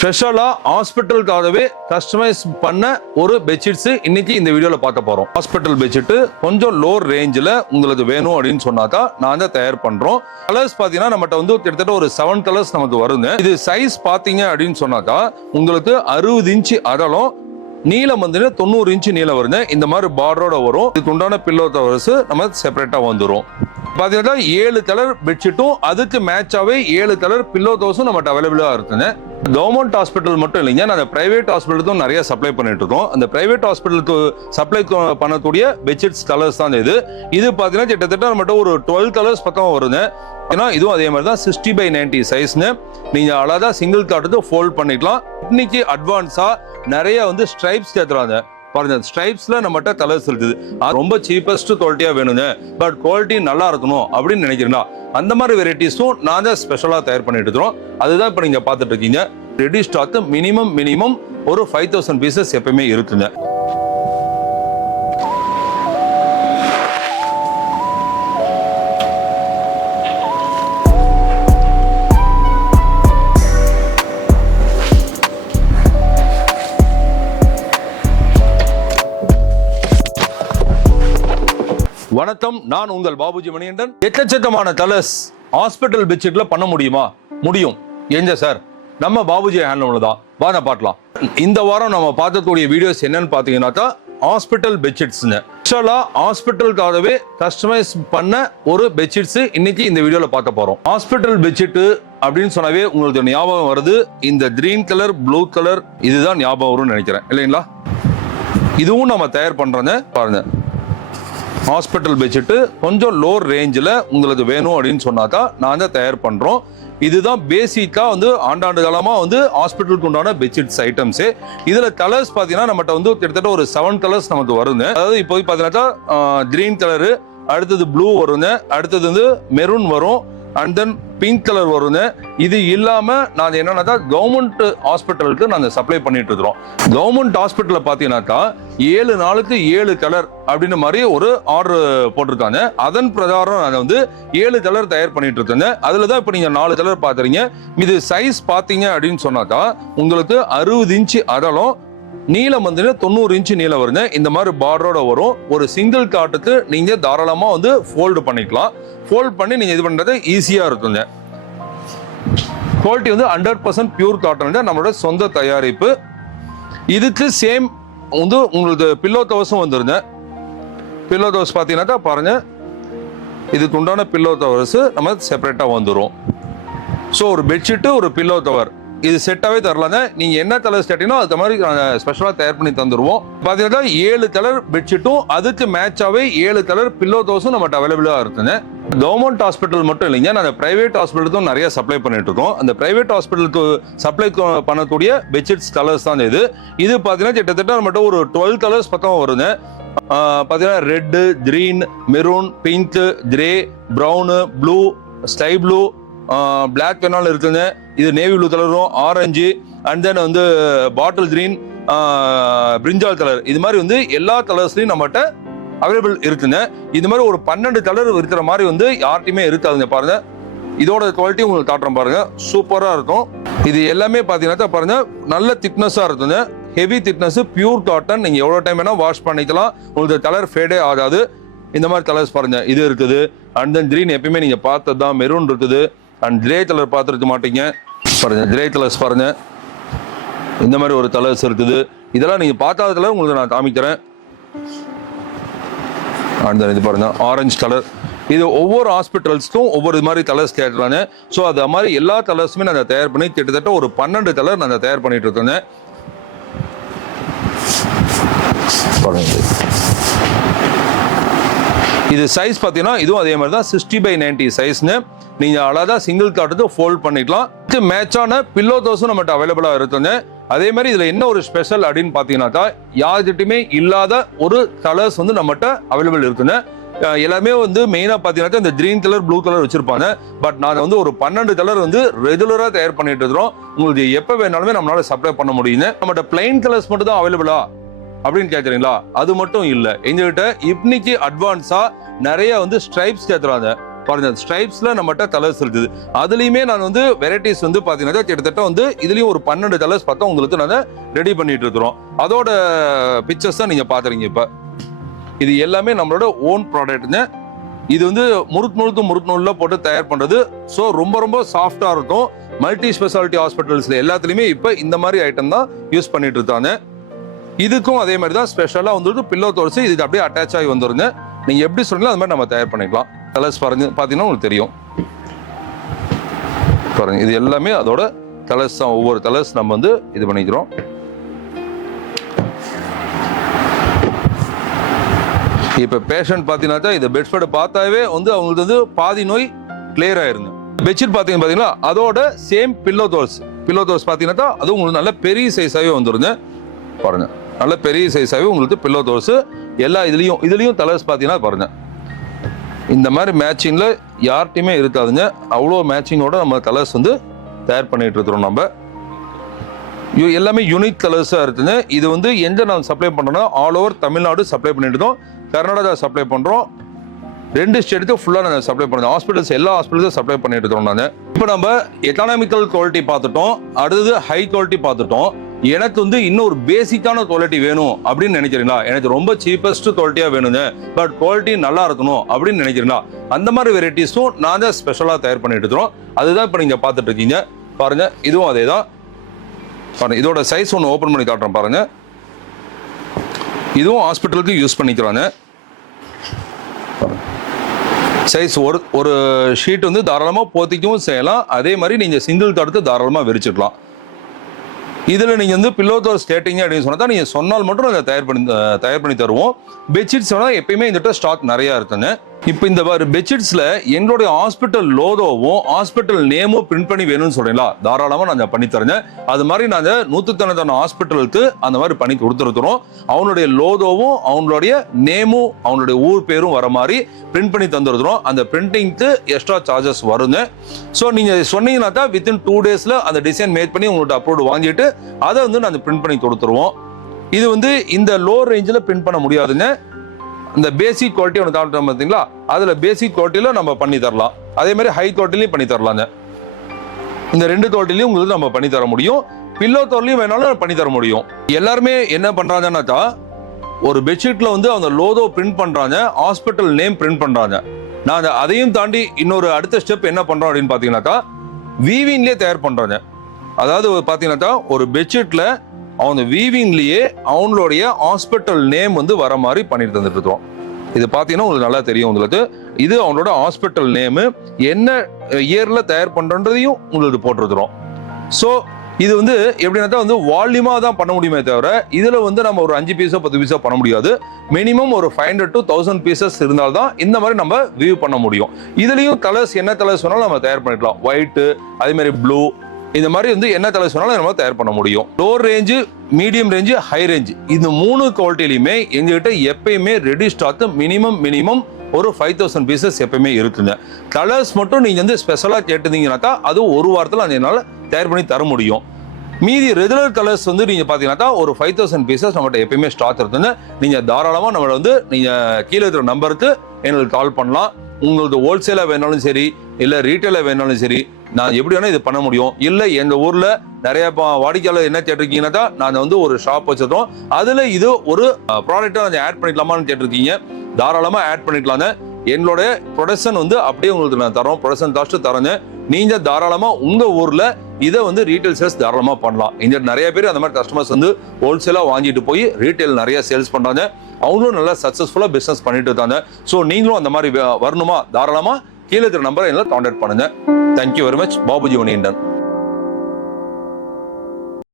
ஸ்பெஷலா ஹாஸ்பிட்டலுக்காகவே கஸ்டமைஸ் பண்ண ஒரு பெட்ஷீட்ஸ் இன்னைக்கு இந்த வீடியோல பார்க்க போறோம். ஹாஸ்பிட்டல் பெட்ஷீட் கொஞ்சம் லோ ரேஞ்சில் உங்களுக்கு வேணும் அப்படின்னு சொன்னாதான் நான் தான் தயார் பண்றோம். கலர்ஸ் பாத்தீங்கன்னா நம்மகிட்ட வந்து கிட்டத்தட்ட ஒரு 7 கலர்ஸ் நமக்கு வருங்க. இது சைஸ் பாத்தீங்க அப்படின்னு சொன்னாக்கா உங்களுக்கு 60 இன்ச்சு அகலம், நீளம் வந்து 90 இன்ச்சு நீளம் வருங்க. இந்த மாதிரி பார்டரோட வரும். இதுக்கு உண்டான பில்லோ கவர்ஸ் நம்ம செப்பரேட்டா வந்துடும். பாத்தீங்கன்னா 7 கலர் பெட்ஷீட்டும் அதுக்கு மேட்சாவே 7 கலர் பில்லோ கவர்ஸும் நம்மகிட்ட அவைலபிளா இருக்குங்க. கவர்மெண்ட் ஹாஸ்பிட்டல் மட்டும் இல்லைங்க, நான் பிரைவேட் ஹாஸ்பிட்டலுக்கும் நிறைய சப்ளை பண்ணிட்டு இருக்கோம். அந்த பிரைவேட் ஹாஸ்பிட்டலுக்கு சப்ளை பண்ணக்கூடிய பெட்ஷீட்ஸ் கலர்ஸ் தான் இது. இது பாத்தீங்கன்னா கிட்டத்தட்ட நம்மகிட்ட ஒரு 12 கலர்ஸ் பக்கம் வருங்க. ஏன்னா இதுவும் அதே மாதிரி தான் 60x90 சைஸ்னு நீங்க அழகா சிங்கிள் காட்டுக்கு ஃபோல்ட் பண்ணிக்கலாம். இன்னைக்கு அட்வான்ஸா நிறைய வந்து ஸ்ட்ரைப்ஸ் கேட்கறாங்க பாருங்க. ஸ்ட்ரைப்ஸ்ல நம்மகிட்ட கலர்ஸ் இருக்குது. ரொம்ப சீப்பஸ்ட் குவாலிட்டியா வேணுங்க, பட் குவாலிட்டி நல்லா இருக்கணும் அப்படின்னு நினைக்கிறீங்களா, அந்த மாதிரி வெரைட்டிஸும் நான் தான் ஸ்பெஷலா தயார் பண்ணிட்டு இருக்கிறோம். அதுதான் இப்ப நீங்க பாத்துட்டு இருக்கீங்க. ரெடி ஸ்டாக் மினிமம் ஒரு 5000 பீசஸ் எப்பவுமே இருக்குங்க. வணக்கம், நான் உங்கள் பாபுஜி மணிகண்டன். எக்கச்சக்கமான கலர்ஸ் ஹாஸ்பிட்டல் பெட்ஷீட்ல பண்ண முடியுமா? முடியும். எங்க சார்? நம்ம பாபுஜி ஹேண்ட்லூம்ல தான். வாங்க பார்க்கலாம். இந்த வாரம் நம்ம பார்க்கக்கூடிய வீடியோஸ் என்னன்னு பாத்தீங்கன்னாக்கா ஹாஸ்பிட்டல் பெட்ஷீட்ஸ்ங்க. ஸ்பெஷலா ஹாஸ்பிட்டலுக்காகவே கஸ்டமைஸ் பண்ண ஒரு பெட்ஷீட்ஸ் இன்னைக்கு இந்த வீடியோல பார்க்க போறோம். ஹாஸ்பிட்டல் பெட்ஷீட் அப்படின்னு சொன்னாவே உங்களுக்கு ஞாபகம் வருது இந்த கிரீன் கலர், ப்ளூ கலர், இதுதான் ஞாபகம் வரும்னு நினைக்கிறேன் இல்லைங்களா? இதுவும் நம்ம தயார் பண்றோங்க. பாருங்க, ஹாஸ்பிட்டல் பெட்ஷீட் கொஞ்சம் லோ ரேஞ்சில் உங்களுக்கு வேணும் அப்படின்னு சொன்னாதான் நான் தான் தயார் பண்றோம். இதுதான் பேசிக்கா வந்து ஆண்டாண்டு காலமா வந்து ஹாஸ்பிட்டலுக்கு உண்டான பெட்ஷீட்ஸ் ஐட்டம்ஸ். இதுல கலர்ஸ் பாத்தீங்கன்னா நம்மகிட்ட வந்து கிட்டத்தட்ட ஒரு 7 கலர்ஸ் நமக்கு வருங்க. அதாவது இப்போ பாத்தீங்கன்னாக்கா கிரீன் கலரு, அடுத்தது ப்ளூ வருங்க, அடுத்தது வந்து மெரூன் வரும், அண்ட் தென் பிங்க் கலர் வருங்க. இது இல்லாம நான் என்னன்னா கவர்மெண்ட் ஹாஸ்பிட்டலுக்கு நாங்கள் சப்ளை பண்ணிட்டு இருக்கிறோம். கவர்மெண்ட் ஹாஸ்பிட்டல் பாத்தீங்கன்னாக்கா 7 நாளுக்கு 7 கலர் அப்படின்னு மாதிரி ஒரு ஆர்டர் போட்டிருக்காங்க. அதன் பிரகாரம் நான் வந்து 7 கலர் தயார் பண்ணிட்டு இருக்கேங்க. அதுலதான் இப்ப நீங்க 4 கலர் பாத்துறீங்க. இது சைஸ் பாத்தீங்க அப்படின்னு சொன்னாக்கா உங்களுக்கு 60 இன்ச்சு அகலம், நீளம் வந்து 90 இன்ச்சு நீளம் வருங்க. இந்த மாதிரி பார்டரோட வரும். ஒரு சிங்கிள் காட்டுக்கு நீங்க தாராளமா வந்து ஃபோல்டு பண்ணிக்கலாம். ஃபோல்ட் பண்ணி நீங்க இது பண்றது ஈஸியா இருக்குங்க. குவாலிட்டி வந்து 100% பியூர் காட்டன், நம்மளோட சொந்த தயாரிப்பு. இதுக்கு சேம் வந்து உங்களுக்கு பில்லோ கவர்ஸும் வந்துருங்க. பில்லோ கவர்ஸ் பாத்தீங்கன்னாக்கா பாருங்க, இதுக்கு உண்டான பில்லோ கவர்ஸ் நம்ம செப்பரேட்டா வந்துடும். ஸோ ஒரு பெட்ஷீட்டு, ஒரு பில்லோ கவர் இது செட்டாவே தரலாங்க. நீங்க என்ன கலர் கேட்டீங்களோ அது மாதிரி ஸ்பெஷலா தயார் பண்ணி தந்துருவோம். பாத்தீங்கன்னா 7 கலர் பெட்ஷீட்டும் அதுக்கு மேட்சாவே 7 கலர் பில்லோ கவர்ஸும் நம்மகிட்ட அவைலபிளா இருக்குங்க. கவர்மெண்ட் ஹாஸ்பிட்டல் மட்டும் இல்லைங்க, நான் பிரைவேட் ஹாஸ்பிட்டலுக்கும் நிறைய சப்ளை பண்ணிட்டு இருக்கோம். அந்த பிரைவேட் ஹாஸ்பிட்டலுக்கு சப்ளை பண்ணக்கூடிய பெட்ஷீட்ஸ் கலர்ஸ் தான் இது. இது பாத்தீங்கன்னா கிட்டத்தட்ட நம்மகிட்ட ஒரு 12 கலர்ஸ் பக்கம் வருங்க. பாத்தீங்கன்னா red, green, maroon, pink, grey, brown, blue, sky blue, black பெனால் இருக்குங்க. இது நேவி ப்ளூ கலரும், ஆரஞ்சு, அண்ட் தென் வந்து பாட்டில் கிரீன், பிரிஞ்சால் கலர், இது மாதிரி வந்து எல்லா கலர்ஸ்லயும் நம்மகிட்ட அவைலபிள் இருக்குங்க. இது மாதிரி ஒரு 12 கலர் இருக்கிற மாதிரி வந்து யார்ட்டையுமே இருக்காதுங்க. பாருங்க, இதோட குவாலிட்டி உங்களுக்கு காட்டுறேன் பாருங்க, சூப்பரா இருக்கும். இது எல்லாமே பாத்தீங்கன்னா பாருங்க நல்ல திக்னஸா இருக்குங்க. Heavy thickness, pure cotton. நீங்க எவ்வளவு டைம் வேணா வாஷ் பண்ணிக்கலாம், உங்களுக்கு கலர் ஃபேடே ஆகாது. இந்த மாதிரி கலர்ஸ் பாருங்க, இது இருக்குது. அண்ட் தென் கிரீன் எப்பயுமே நீங்க பார்த்ததுதான், மெரூன் இருக்குது, அண்ட் கிரே கலர் பார்த்துருக்க மாட்டீங்க. பாருங்க கிரே கலர்ஸ் பாருங்க, இந்த மாதிரி ஒரு கலர்ஸ் இருக்குது. இதெல்லாம் நீங்க பார்க்காத கலர் உங்களுக்கு நான் காமிக்கிறேன். அண்ட் தென் இது பாருங்க ஆரஞ்சு கலர். இது ஒவ்வொரு ஹாஸ்பிட்டல்ஸ்க்கும் ஒவ்வொரு மாதிரி கலர்ஸ் கேட்கறாங்க. ஸோ அது மாதிரி எல்லா கலர்ஸுமே நாங்கள் தயார் பண்ணி கிட்டத்தட்ட ஒரு 12 கலர் நாங்கள் தயார் பண்ணிட்டு இருக்கோங்க. இது சைஸ் பார்த்தீங்கன்னா இதுவும் அதே மாதிரி தான் 60x90 சைஸ்னு நீங்க அழகா சிங்கிள் காட்டுக்கு ஃபோல்ட் பண்ணிக்கலாம். இதுக்கு மேட்சான பில்லோ கவர்ஸும் நம்மகிட்ட அவைலபிளா இருக்குங்க. அதே மாதிரி இதுல என்ன ஒரு ஸ்பெஷல் அப்படின்னு பாத்தீங்கன்னாக்கா யார்கிட்டயுமே இல்லாத ஒரு கலர்ஸ் வந்து நம்மகிட்ட அவைலபிள் இருக்குங்க. எல்லாமே வந்து மெயினா பாத்தீங்கன்னா இந்த கிரீன் கலர், ப்ளூ கலர் வச்சிருப்பாங்க. பட் நாங்க வந்து ஒரு 12 கலர் வந்து ரெகுலரா தயார் பண்ணிட்டு இருக்கிறோம். உங்களுக்கு எப்ப வேணாலுமே நம்மளால சப்ளை பண்ண முடியுங்க. நம்மகிட்ட பிளைன் கலர்ஸ் மட்டும் தான் அவைலபிளா அப்படின்னு கேட்குறீங்களா? அது மட்டும் இல்லை, எங்ககிட்ட இன்னைக்கு அட்வான்ஸா நிறைய வந்து ஸ்ட்ரைப்ஸ் கேட்குறாங்க. பாருங்க ஸ்ட்ரைப்ஸ்ல நம்மகிட்ட கலர்ஸ் இருக்குது. அதுலயுமே நான் வந்து வெரைட்டிஸ் வந்து பாத்தீங்கன்னா கிட்டத்தட்ட வந்து இதுலயும் ஒரு 12 கலர்ஸ் பார்த்தா உங்களுக்கு நாங்க ரெடி பண்ணிட்டு இருக்கிறோம். அதோட பிக்சர்ஸ் தான் நீங்க பாக்குறீங்க. இப்ப இது எல்லாமே நம்மளோட ஓன் ப்ராடக்ட்ங்க. இது வந்து முறுக்கு நூல்ல போட்டு தயார் பண்றது. ஸோ ரொம்ப சாஃப்டா இருக்கும். மல்டி ஸ்பெஷாலிட்டி ஹாஸ்பிட்டல்ஸ்ல எல்லாத்துலயுமே இப்ப இந்த மாதிரி ஐட்டம் தான் யூஸ் பண்ணிட்டு இருக்காங்க. இதுக்கும் அதே மாதிரி தான் ஸ்பெஷலா வந்துட்டு பில்லோ தோல்ஸ் இதுக்கு அப்படியே அட்டாச் ஆகி வந்துருங்க. நீங்க எப்படி சொன்னீங்களோ அது மாதிரி நம்ம தயார் பண்ணிக்கலாம். கலர்ஸ் பாத்தீங்கன்னா உங்களுக்கு தெரியும் பாருங்க. இது எல்லாமே அதோட கலர்ஸ் தான். ஒவ்வொரு கலர்ஸ் நம்ம வந்து இது பண்ணிக்கிறோம். இப்ப பேஷண்ட் பாத்தீங்கன்னா இந்த பெட்ஸ்பெட் பார்த்தாவே வந்து அவங்களுக்கு வந்து பாதி நோய் கிளியர் ஆயிருங்க. பெட்ஷீட் பாத்தீங்களா அதோட சேம் பில்லோ தோல்ஸ் பாத்தீங்கன்னா அது உங்களுக்கு நல்ல பெரிய சைஸாவே வந்துருங்க. பாருங்க நல்ல பெரிய சைஸாவே உங்களுக்கு பில்லோ தோல்ஸ் எல்லா இதுலயும் கலர்ஸ் பாத்தீங்கன்னா பாருங்க இந்த மாதிரி மேட்சிங்ல யார்ட்டையுமே இருக்காதுங்க. அவ்வளோ மேட்சிங்கோட நம்ம கலர்ஸ் வந்து தயார் பண்ணிட்டு இருக்கிறோம். நம்ம எல்லாமே யூனிக் கலர்ஸா இருக்குங்க. இது வந்து எங்க நான் சப்ளை பண்றோம்னா ஆல் ஓவர் தமிழ்நாடு சப்ளை பண்ணிட்டு இருக்கோம். கர்நாடகா சப்ளை பண்றோம். 2 ஸ்டேட்டுக்கு ஃபுல்லா நாங்கள் சப்ளை பண்ணுறோம். ஹாஸ்பிட்டல்ஸ் எல்லா ஹாஸ்பிட்டல்ஸும் சப்ளை பண்ணிட்டு இருக்கோம். நாங்கள் இப்போ நம்ம எக்கனாமிக்கல் குவாலிட்டி பார்த்துட்டோம். அடுத்தது ஹை குவாலிட்டி பார்த்துட்டோம். எனக்கு வந்து இன்னொரு பேசிக்கான குவாலிட்டி வேணும் அப்படின்னு நினைக்கிறீங்களா? எனக்கு ரொம்ப சீப்பஸ்ட் குவாலிட்டியா வேணுங்க, பட் குவாலிட்டி நல்லா இருக்கணும் அப்படின்னு நினைக்கிறீங்களா? அந்த மாதிரி வெரைட்டிஸும் நான் தான் ஸ்பெஷலா தயார் பண்ணிட்டு இருக்கிறோம். அதுதான் இப்போ நீங்க பார்த்துட்டு இருக்கீங்க. பாருங்க இதுவும் அதே தான். பாருங்க இதோட சைஸ் ஒன்று ஓப்பன் பண்ணி காட்டுறேன். பாருங்க இதுவும் ஹாஸ்பிட்டலுக்கு யூஸ் பண்ணிக்கிறாங்க. சைஸ் ஒரு ஷீட் வந்து தாராளமாக போத்திக்கவும் செய்யலாம். அதே மாதிரி நீங்கள் சிங்கிள் தடுத்து தாராளமாக விரிச்சிடலாம். இதில் நீங்கள் வந்து பில்லோ தோல் ஸ்டேட்டிங் அப்படின்னு சொன்னால் தான் நீங்கள் சொன்னால் மட்டும் நாங்கள் தயார் பண்ணி தருவோம். பெட்ஷீட்ஸ் வேணால் எப்பயுமே இந்த ஸ்டாக் நிறையா இருக்குங்க. இப்போ இந்த பெட்ஷீட்ஸில் எங்களுடைய ஹாஸ்பிட்டல் லோகோவும் ஹாஸ்பிட்டல் நேமும் பிரிண்ட் பண்ணி வேணும்னு சொல்றீங்களா? தாராளமாக நாங்கள் பண்ணி தரேங்க. அது மாதிரி நாங்கள் 190 ஹாஸ்பிட்டலுக்கு அந்த மாதிரி பண்ணி கொடுத்துருக்கிறோம். அவனுடைய லோகோவும் அவங்களுடைய நேமும் அவனுடைய ஊர் பேரும் வர மாதிரி பிரிண்ட் பண்ணி தந்துருக்கிறோம். அந்த பிரிண்டிங்க்கு எக்ஸ்ட்ரா சார்ஜஸ் வருங்க. ஸோ நீங்கள் சொன்னீங்கன்னா தான் வித்தின் 2 டேஸில் அந்த டிசைன் மேட் பண்ணி உங்கள்கிட்ட அப்லோடு வாங்கிட்டு அதை வந்து நாங்கள் பிரிண்ட் பண்ணி கொடுத்துருவோம். இது வந்து இந்த லோ ரேஞ்சில் பிரிண்ட் பண்ண முடியாதுங்க. இந்த பேசிக் குவாலிட்டி ஒன்று காட்டுறோம் பார்த்தீங்களா? அதில் பேசிக் குவாலிட்டியில் நம்ம பண்ணி தரலாம். அதே மாதிரி ஹை குவாலிட்டிலையும் பண்ணி தரலாங்க. இந்த 2 குவாலிட்டிலையும் உங்களுக்கு நம்ம பண்ணி தர முடியும். பில்லோ தோல்லையும் வேணாலும் பண்ணி தர முடியும். எல்லாருமே என்ன பண்ணுறாங்கன்னாக்கா ஒரு பெட்ஷீட்டில் வந்து அவங்க லோகோ பிரிண்ட் பண்ணுறாங்க, ஹாஸ்பிட்டல் நேம் பிரிண்ட் பண்ணுறாங்க. நான் அதையும் தாண்டி இன்னொரு அடுத்த ஸ்டெப் என்ன பண்ணுறோம் அப்படின்னு பார்த்தீங்கன்னாக்கா வீவிங்லேயே தயார் பண்ணுறாங்க. அதாவது பார்த்தீங்கன்னாக்கா ஒரு பெட்ஷீட்டில் அவங்க வீவிங்லேயே அவங்களுடைய ஹாஸ்பிட்டல் நேம் வந்து வர மாதிரி பண்ணிட்டு தந்துட்டு இருக்கோம். இது பார்த்தீங்கன்னா உங்களுக்கு நல்லா தெரியும். உங்களுக்கு இது அவங்களோட ஹாஸ்பிட்டல் நேமு என்ன இயர்ல தயார் பண்றதையும் உங்களுக்கு போட்டிருக்கிறோம். ஸோ இது வந்து எப்படின்னா வந்து வால்யூமா தான் பண்ண முடியுமே தவிர இதுல வந்து நம்ம ஒரு 5 பீஸோ 10 பீஸோ பண்ண முடியாது. மினிமம் ஒரு 500 to 1000 பீசஸ் இருந்தால்தான் இந்த மாதிரி நம்ம வியூ பண்ண முடியும். இதுலயும் கலர்ஸ் என்ன கலர்ஸ் வேணாலும் நம்ம தயார் பண்ணிக்கலாம். ஒயிட், அதே மாதிரி ப்ளூ, இந்த மாதிரி வந்து என்ன கலர்ஸ் வேணாலும் நம்ம தயார் பண்ண முடியும். Lower range, medium range, high range, இந்த 3 குவாலிட்டிலையுமே எங்ககிட்ட எப்பயுமே ரெடி ஸ்டாக் மினிமம் ஒரு 5000 பீசஸ் எப்பயுமே இருக்குங்க. கலர்ஸ் மட்டும் நீங்க வந்து ஸ்பெஷலா கேட்டீங்கன்னாக்கா அது ஒரு வாரத்தில் என்னால் தயார் பண்ணி தர முடியும். மீதி ரெகுலர் கலர்ஸ் வந்து நீங்க பாத்தீங்கன்னா ஒரு 5000 பீசஸ் நம்மகிட்ட எப்பயுமே ஸ்டாக் இருக்குங்க. நீங்க தாராளமா நம்மள வந்து நீங்க கீழே இருக்கிற நம்பருக்கு எங்களுக்கு கால் பண்ணலாம். உங்களுக்கு ஹோல்சேலா வேணாலும் சரி, இல்ல ரீட்டைலா வேணாலும் சரி, நான் எப்படி வேணா இது பண்ண முடியும். இல்ல எங்க ஊர்ல நிறைய வாடிக்கையாளர் என்ன கேட்டிருக்கீங்கன்னா நான் வந்து ஒரு ஷாப் வச்சிருக்கோம், அதுல இது ஒரு ப்ராடக்டா நான் ஆட் பண்ணிக்கலாமான்னு கேட்டிருக்கீங்க. தாராளமா ஆட் பண்ணிக்கலாங்க. எங்களுடைய ப்ரொடக்ஷன் வந்து அப்படியே உங்களுக்கு நான் தரோம், ப்ரொடக்ஷன் காஸ்ட் தரேங்க. நீங்க தாராளமா உங்க ஊர்ல இதை வந்து ரீட்டைல் சேல்ஸ் தாராளமா பண்ணலாம். இங்க நிறைய பேர் அந்த மாதிரி கஸ்டமர்ஸ் வந்து ஹோல்சேலா வாங்கிட்டு போய் ரீட்டைல் நிறைய சேல்ஸ் பண்றாங்க. அவங்களும் நல்லா சக்சஸ்ஃபுல்லா பிசினஸ் பண்ணிட்டு இருக்காங்க. ஸோ நீங்களும் அந்த மாதிரி வரணுமா? தாராளமா கீழே இருக்கிற நம்பரை எங்களை கான்டாக்ட் பண்ணுங்க. Thank you very much. Babuji onion.